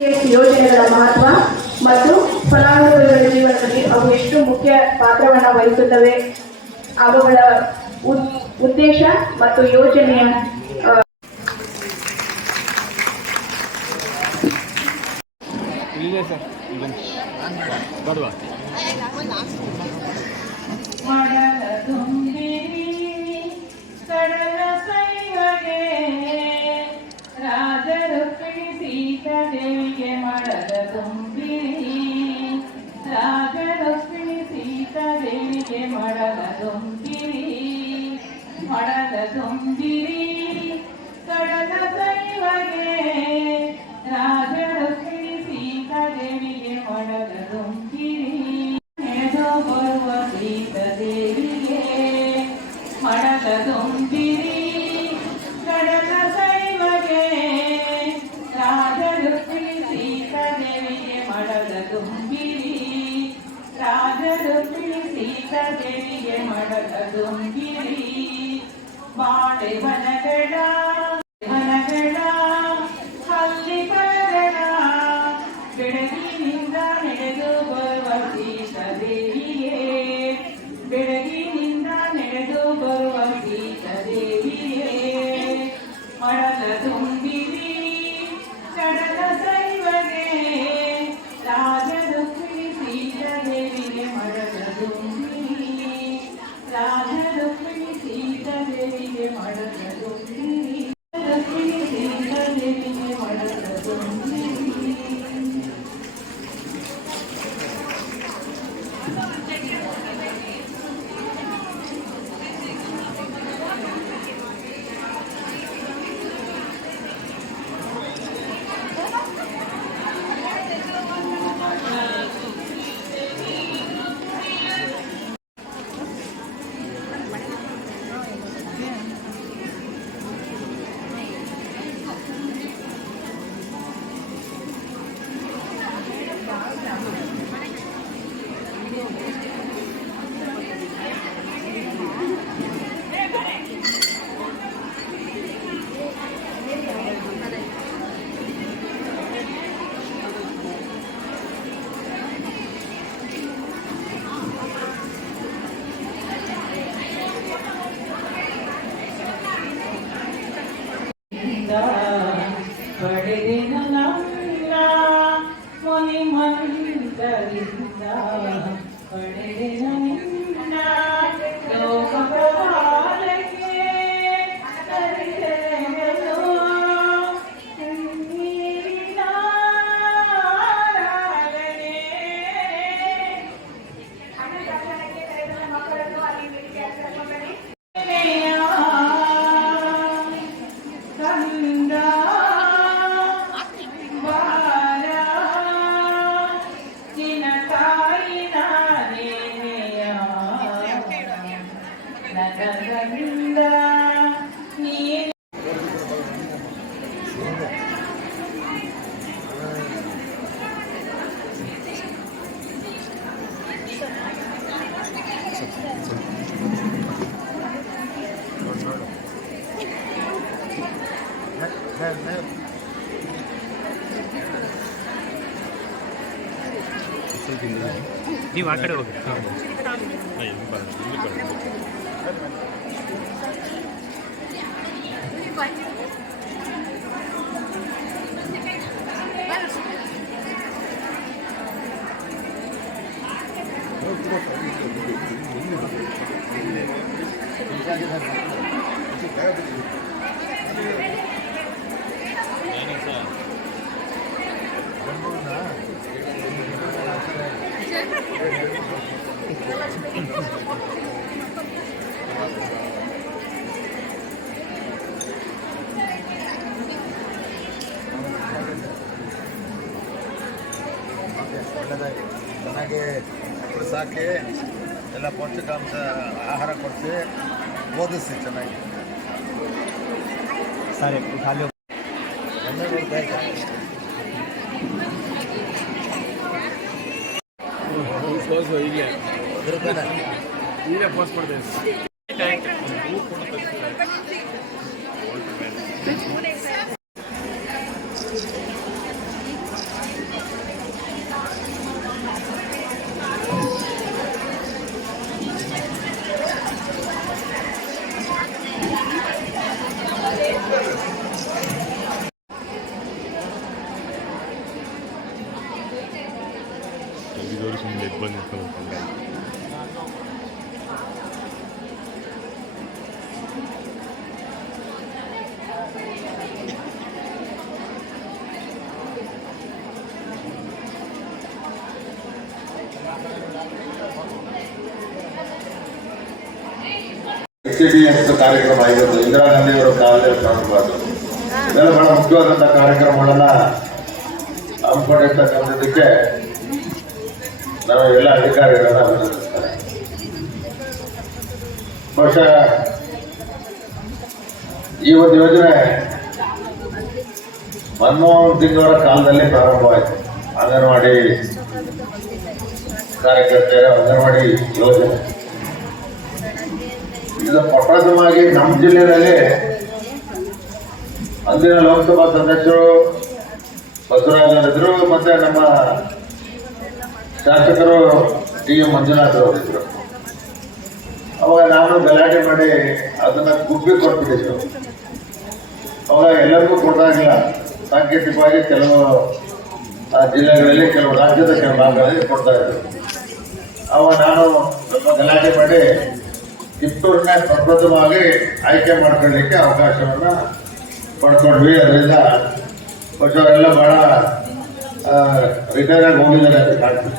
ಯೋಜನೆಗಳ ಮಹತ್ವ ಮತ್ತು ಫಲಾನುಭವಿಗಳ ಜೀವನದಲ್ಲಿ ಅವು ಎಷ್ಟು ಮುಖ್ಯ ಪಾತ್ರವನ್ನು ವಹಿಸುತ್ತವೆ, ಅವುಗಳ ಉದ್ದೇಶ ಮತ್ತು ಯೋಜನೆಯ ದೇವಿಗೆ ಮಡದ ತುಂಬಿರಿ ರಾಜಲಕ್ಷ್ಮಿ ಸೀತಾದೇವಿಗೆ ಮಡದ ತುಂಬಿರಿ ಕಡಲ ಸೈವಗೆ ರಾಜಲಕ್ಷ್ಮಿ ಸೀತಾದೇವಿಗೆ ಮಡದ ತುಂಬಿರಿ ನಡೆದು ಬರುವ ಸೀತಾದೇವಿಗೆ ಮಡದ ತುಂಬಿರಿ ಕಡಲ ಸೈವಗೆ ರಾಜಲಕ್ಷ್ಮಿ ಸೀತಾದೇವಿಗೆ ಮಡದ ತುಂಬಿರಿ ರಾಜಲಕ್ಷ್ಮಿ ಸೀತಾದೇವಿಗೆ ಮಡದ ತುಂಬಿರಿ ಬಾಳೆ ವನಗಳ ಹಲ್ಲಿ ಬರಣ ಬೆಳಗಿನಿಂದ ನಡೆದು ಬರುವ ಸೀತಾದೇವಿಗೆ ಬೆಳಗಿನಿಂದ ನಡೆದು ಬರುವ ಸೀತಾದೇವಿಗೆ ಮಡದ ತುಂಬಿರಿ ಕಡಲ ಸೈವಗೆ ರಾಜಲಕ್ಷ್ಮಿ ಸೀತಾದೇವಿಗೆ ಮಡದ ತುಂಬಿರಿ ರಾಜಲಕ್ಷ್ಮಿ ಸೀತಾದೇವಿಗೆ ಮಡದ ತುಂಬಿರಿ ಲಕ್ಷ್ಮಿ ಸೀತಾದೇವಿಗೆ ಮಡದ ತುಂಬಿರಿ ಪಡೆದಿನ ನನ್ನ ಮುನಿ ಮಂದರಿಂದ ಪಡೆದಿನ ನಿನ್ನ ಲೋಕ ಪ್ರವಾದಕ್ಕೆ ಕರೆಯಲು ನೀರಿನ ಆರಾಧನೆ ನೀವು ಆ ಕಡೆ ಹೋಗಿ ಚೆನ್ನಾಗಿ ಮಕ್ಕಳು ಸಾಕಿ ಎಲ್ಲ ಪೌಷ್ಟಿಕಾಂಶ ಆಹಾರ ಕೊಡಿಸಿ ಓದಿಸಿ ಚೆನ್ನಾಗಿ ಸರಿ ಖಾಲಿ ಈಗ ಪೋಸ್ಟ್ ಮಾಡ್ತೇನೆ ಕೆಲವರು ಸುಮ್ಮನೆ ಎದ್ದು ಬಂದು ನಿಂತ್ಕೊಂಡು HDS ಕಾರ್ಯಕ್ರಮ ಇವತ್ತು ಇಂದಿರಾ ಗಾಂಧಿ ಅವರ ಕಾಲದಲ್ಲಿ ಪ್ರಾರಂಭವಾದ ಇದೆಲ್ಲ ಬಹಳ ಮುಖ್ಯವಾದಂಥ ಕಾರ್ಯಕ್ರಮಗಳನ್ನ ಹಮ್ಮಿಕೊಂಡಿರ್ತಕ್ಕಂಥದ್ದಕ್ಕೆ ನಾವು ಎಲ್ಲ ಅಧಿಕಾರಿಗಳನ್ನ ಅಭಿನಂದಿಸ್ತಾರೆ. ಬಹುಶಃ ಈ ಒಂದು ಯೋಜನೆ ಮನಮೋಹನ್ ಸಿಂಗ್ ಅವರ ಕಾಲದಲ್ಲಿ ಪ್ರಾರಂಭವಾಯಿತು. ಅಂಗನವಾಡಿ ಕಾರ್ಯಕರ್ತೆಯರ ಅಂಗನವಾಡಿ ಯೋಜನೆ ಇದು ಪ್ರಪ್ರಥಮವಾಗಿ ನಮ್ಮ ಜಿಲ್ಲೆಯಲ್ಲಿ ಅಂದಿನ ಲೋಕಸಭಾ ಸದಸ್ಯರು ಬಸವರಾಜರಿದ್ರು, ಮತ್ತೆ ನಮ್ಮ ಶಾಸಕರು TM ಮಂಜುನಾಥ್ ಅವರಿದ್ರು. ಅವಾಗ ನಾನು ಗಲಾಟೆ ಮಾಡಿ ಅದನ್ನ ಗುಬ್ಬಿ ಕೊಟ್ಬಿಟ್ಟಿದ್ರು. ಅವಾಗ ಎಲ್ಲರಿಗೂ ಕೊಟ್ಟಾಗಿಲ್ಲ, ಸಾಂಕೇತಿಕವಾಗಿ ಕೆಲವು ಜಿಲ್ಲೆಗಳಲ್ಲಿ, ಕೆಲವು ರಾಜ್ಯದ ಕೆಲವು ಭಾಗಗಳಲ್ಲಿ ಕೊಡ್ತಾ ಇದ್ರು. ಅವಾಗ ನಾನು ಸ್ವಲ್ಪ ಗಲಾಟೆ ಮಾಡಿ ಕಿತ್ತೂರನ್ನ ಪ್ರಪ್ರಥಮವಾಗಿ ಆಯ್ಕೆ ಮಾಡ್ಕೊಳ್ಳಿಕ್ಕೆ ಅವಕಾಶವನ್ನ ಪಡ್ಕೊಂಡ್ವಿ. ಅದರಿಂದ ಅವರೆಲ್ಲ ಬಹಳ ರಿಟೈರ್ ಆಗಿ ಹೋಗಿದ್ದಾರೆ ಅಂತ ಕಾಣ್ತೀವಿ.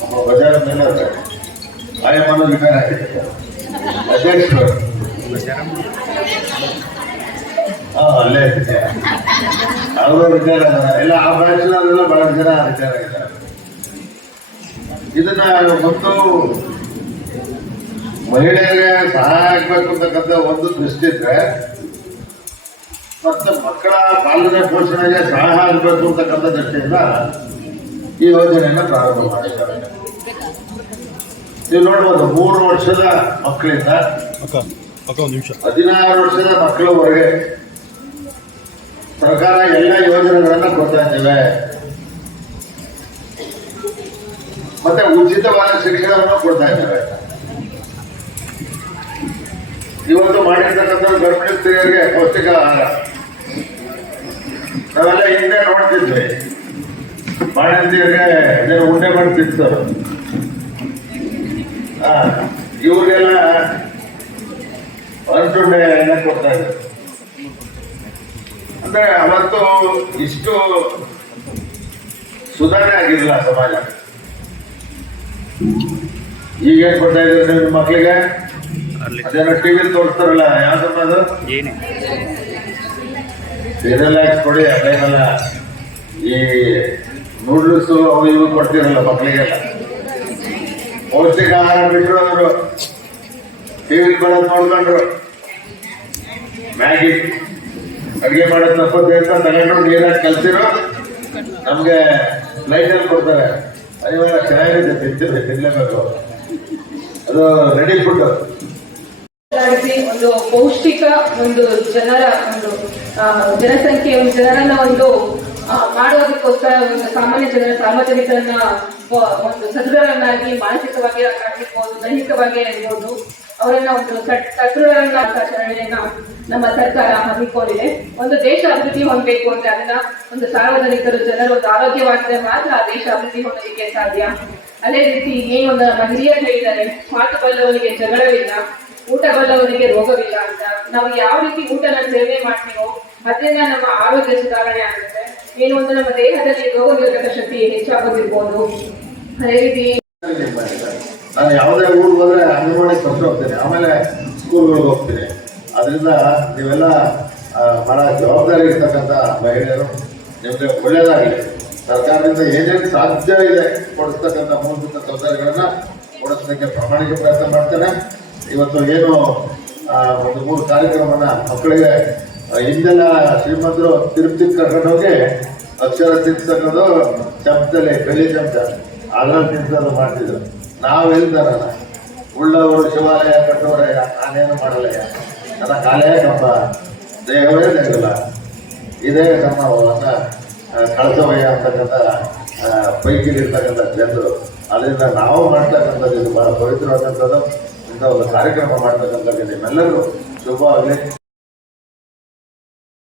ನಮ್ಮ ಬಜಾರ್ ಮೇಲೆ ಆಯಮ್ಮನು ರಿಟೈರ್ ಆಗಿದ್ದಾರೆ, ಅಧ್ಯಕ್ಷರು ಅಲ್ಲೇ ಅವರು ರಿಟೈರ್ ಆಗಿದ್ದಾರೆ. ಎಲ್ಲ ಆ ಬ್ಯಾಚ್ನವರೆಲ್ಲ ಬಹಳ ಜನ ರಿಟೈರ್ ಆಗಿದ್ದಾರೆ. ಇದನ್ನ ಮತ್ತು ಮಹಿಳೆಯರಿಗೆ ಸಹಾಯ ಆಗ್ಬೇಕು ಅಂತಕ್ಕಂಥ ಒಂದು ದೃಷ್ಟಿ ಇದ್ರೆ, ಮತ್ತೆ ಮಕ್ಕಳ ಪಾಲನೆ ಪೋಷಣೆಗೆ ಸಹಾಯ ಆಗಬೇಕು ಅಂತಕ್ಕಂಥ ದೃಷ್ಟಿಯಿಂದ ಈ ಯೋಜನೆಯನ್ನು ಪ್ರಾರಂಭ ಮಾಡಿದ್ದಾರೆ. ನೀವು ನೋಡ್ಬೋದು, 3 ವರ್ಷದ ಮಕ್ಕಳಿಂದ 16 ವರ್ಷದ ಮಕ್ಕಳವರೆಗೆ ಸರ್ಕಾರ ಎಲ್ಲ ಯೋಜನೆಗಳನ್ನ ಕೊಡ್ತಾ ಇದ್ದೇವೆ. ಮತ್ತೆ ಉಚಿತವಾದ ಶಿಕ್ಷಣವನ್ನು ಕೊಡ್ತಾ ಇದ್ದೇವೆ. ಇವತ್ತು ಮಾಡಿರ್ತಕ್ಕಂಥ ಗರ್ಭಿಣಿ ಸ್ತ್ರೀಯರಿಗೆ ಪೌಷ್ಟಿಕ ಆಹಾರ ನಾವೆಲ್ಲ ಹಿಂದೆ ನೋಡ್ತಿದ್ವಿ. ಬಾಣಂತಿಯರಿಗೆ ಉಂಡೆ ಮಾಡಿ ತಿಂತಾರೆ. ಇವ್ರಿಗೆಲ್ಲ ಅಂಟುಂಡೆ ಎಲ್ಲ ಕೊಡ್ತಾ ಇದ್ದಾರೆ. ಅಂದ್ರೆ ಅವತ್ತು ಇಷ್ಟು ಸುಧಾರಣೆ ಆಗಿರಲಿಲ್ಲ ಸಮಾಜ. ಈಗೇನ್ ಕೊಡ್ತಾ ಇದ್ದಾರೆ ನಿಮ್ಮ ಮಕ್ಕಳಿಗೆ? ಅದೇನೋ ಟಿವಿಲಿ ತೋರಿಸ್ತಾರಲ್ಲ, ಯಾವ್ದು ಸೀರಿಯಲ್ ಕೊಡಿ, ಅದೇನಲ್ಲ ಈ ನೂಡ್ಲ್ಸ್ ಅವು ಇವು ಕೊಡ್ತಿರಲ್ಲ ಮಕ್ಕಳಿಗೆಲ್ಲ. ಪೌಷ್ಟಿಕ ಆಹಾರ ಬಿಟ್ಟರು ಅವರು ಟಿವಿಲಿ ಬರೋದು ನೋಡ್ಕೊಂಡ್ರು. ಮ್ಯಾಗಿ ಅಡುಗೆ ಮಾಡೋದು ತಪ್ಪತ್ತೆ ಅಂತ ತಗೊಂಡು ನೀರಾಗಿ ಕಲ್ಸಿರೋ ನಮ್ಗೆ ಲೈಟಲ್ಲಿ ಕೊಡ್ತಾರೆ. ಅನಿವಾರ್ಯ ಚೆನ್ನಾಗಿದೆ, ತಿನ್ಲೇಬೇಕು. ಅದು ರೆಡಿ ಫುಡ್. ಒಂದು ಪೌಷ್ಟಿಕ ಒಂದು ಜನರ ಒಂದು ಜನಸಂಖ್ಯೆ, ಒಂದು ಜನರನ್ನ ಒಂದು ಮಾಡೋದಕ್ಕೋಸ್ಕರ ಒಂದು ಸಾಮಾನ್ಯ ಜನರ ಸಾರ್ವಜನಿಕರನ್ನ ಒಂದು ಸದೃಢರನ್ನಾಗಿ ಮಾನಸಿಕವಾಗಿ ಆಗಿರ್ಬೋದು, ದೈಹಿಕವಾಗಿ ಆಗಿರ್ಬೋದು, ಅವರನ್ನ ಒಂದು ಸದೃಢರನ್ನ ಆಚರಣೆಯನ್ನ ನಮ್ಮ ಸರ್ಕಾರ ಹಮ್ಮಿಕೊಂಡಿದೆ. ಒಂದು ದೇಶ ಅಭಿವೃದ್ಧಿ ಹೊಂದಬೇಕು ಅಂದ್ರೆ ಅದನ್ನ ಒಂದು ಸಾರ್ವಜನಿಕರು, ಜನರು ಒಂದು ಆರೋಗ್ಯವಾಗಿದ್ರೆ ಮಾತ್ರ ಆ ದೇಶ ಅಭಿವೃದ್ಧಿ ಹೊಂದಲಿಕ್ಕೆ ಸಾಧ್ಯ. ಅದೇ ರೀತಿ ಏನು ಒಂದು ನಮ್ಮ ಹಿರಿಯರು ಹೇಳಿದ್ದಾರೆ, ಮಾತು ಬಲ್ಲವನಿಗೆ ಜಗಳವಿಲ್ಲ, ಊಟ ಬಲ್ಲವನಿಗೆ ರೋಗವಿಲ್ಲ ಅಂತ. ನಾವು ಯಾವ ರೀತಿ ಊಟನ ಸೇವನೆ ಮಾಡ್ತೀವೋ ಅದರಿಂದ ನಮ್ಮ ಆರೋಗ್ಯ ಸುಧಾರಣೆ ಆಗುತ್ತೆ. ಏನು ಒಂದು ನಮ್ಮ ದೇಹದಲ್ಲಿ ರೋಗ ನಿರೋಧಕ ಶಕ್ತಿ ಹೆಚ್ಚಾಗೋದಿರ್ಬೋದು. ಅದೇ ರೀತಿ ನಾನು ಯಾವುದೇ ಊರಿಗೆ ಹೋದ್ರೆ ಅಂಗನವಾಡಿ ಕರ್ಕೊಂಡು ಹೋಗ್ತೇನೆ, ಆಮೇಲೆ ಸ್ಕೂಲ್ಗಳಿಗೆ ಹೋಗ್ತೀನಿ. ಅದರಿಂದ ನೀವೆಲ್ಲ ಬಹಳ ಜವಾಬ್ದಾರಿ ಇರ್ತಕ್ಕಂಥ ಮಹಿಳೆಯರು, ನಿಮಗೆ ಒಳ್ಳೇದಾಗಲಿ. ಸರ್ಕಾರದಿಂದ ಏನೇನು ಸಾಧ್ಯ ಇದೆ ಕೊಡಿಸ್ತಕ್ಕಂಥ ಮೂಲಭೂತ ಸೌಕರ್ಯಗಳನ್ನ ಕೊಡಿಸಲಿಕ್ಕೆ ಪ್ರಾಮಾಣಿಕ ಪ್ರಯತ್ನ ಮಾಡ್ತೇನೆ. ಇವತ್ತು ಏನು ಒಂದು 3 ಕಾರ್ಯಕ್ರಮನ ಮಕ್ಕಳಿಗೆ ಹಿಂದೆಲ್ಲ ಶ್ರೀಮಂತರು ತಿರುಪತಿ ಕರ್ಕೊಂಡು ಹೋಗಿ ಅಕ್ಷರ ತಿನ್ಸೋದು ಚಮಚದಲ್ಲಿ, ಬೆಳ್ಳಿ ಚಮಚ ಅದ್ರಲ್ಲಿ ತಿನ್ಸೋದು ಮಾಡ್ತಿದ್ರು. ನಾವು ಹೇಳ್ತಾರಲ್ಲ, ಉಳ್ಳವರು ಶಿವಾಲಯ ಕಟ್ಟುವರಯ್ಯ, ನಾನೇನು ಮಾಡಲಯ್ಯ, ನನ್ನ ಕಾಲೇ ನಮ್ಮ ದೇಹವೇ ದೇಗಲ್ಲ, ಇದೇ ನಮ್ಮ ಕಳಸವಯ್ಯ ಅಂತಕ್ಕಂಥ ಪೈಕಿಲಿರ್ತಕ್ಕಂಥ ಜನರು. ಅದರಿಂದ ನಾವು ಮಾಡ್ತಕ್ಕಂಥದ್ದು ಇದು ಬಹಳ ಪವಿತ್ರವಾದಂಥದ್ದು. ಇಂಥ ಒಂದು ಕಾರ್ಯಕ್ರಮ ಮಾಡ್ತಕ್ಕಂಥದ್ದು ನಿಮ್ಮೆಲ್ಲರಿಗೂ ಶುಭವಾಗಲಿ.